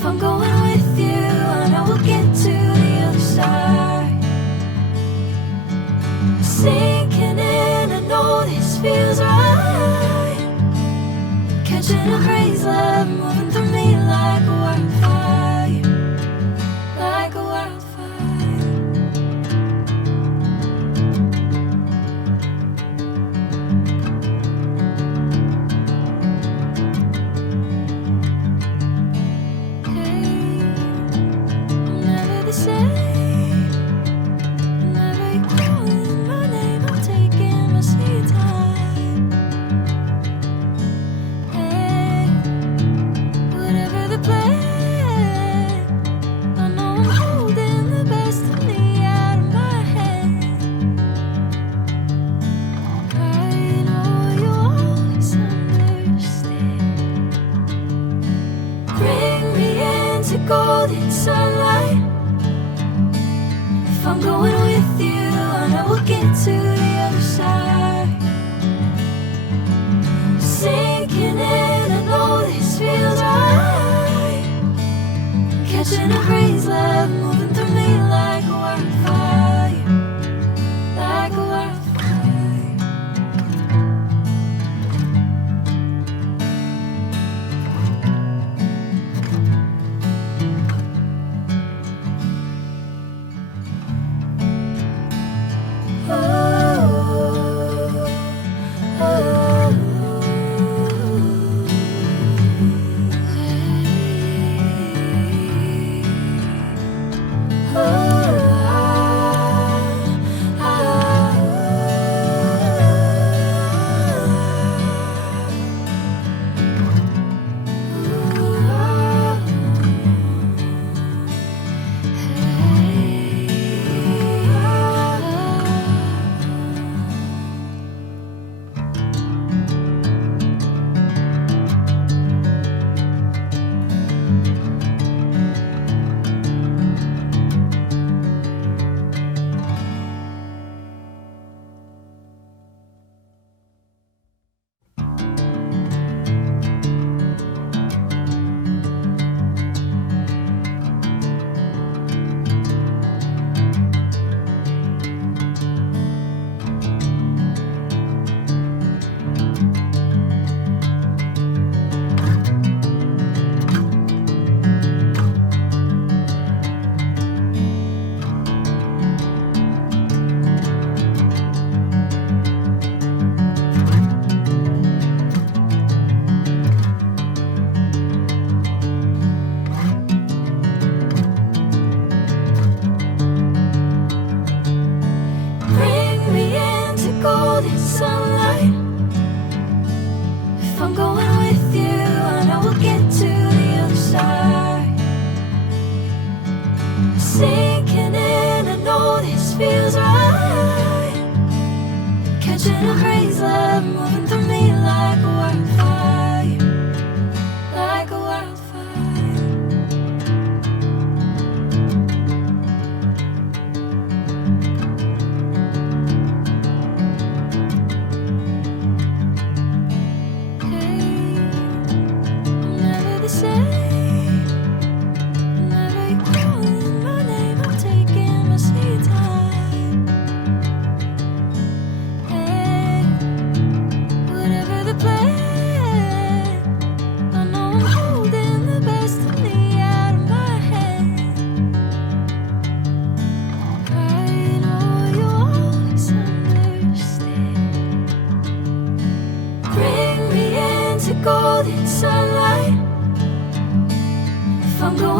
If I'm going with you, I know we'll get to the other side. Sinking in, I know this feels right. Catching a breeze, love moving through me like a wildfire, like a wildfire. Hey, I'm never the same. Whenever you're calling my name, I'm taking my sweet time. Hey, whatever the plan, I know I'm holding the best of me out of my hand. I know you'll always understand. Bring me into golden sunlight. If I'm going with you, I know we'll get to the other side. Sinking in, I know this feels right. Catching a breeze, love moving through me like a wildfire, like a wildfire. Bring me into golden sunlight. If I'm going with you, I know we'll get to the other side. Sinking in, I know this feels right. Catching a breeze, love moving through me like a wildfire, like a wildfire. Hey, I'm never the same. Whenever you're calling my name, I'm taking my sweet time. Hey, whatever the plan, I know I'm holding the best of me out of my hand. I know you'll always understand. Bring me into golden sunlight. If I'm going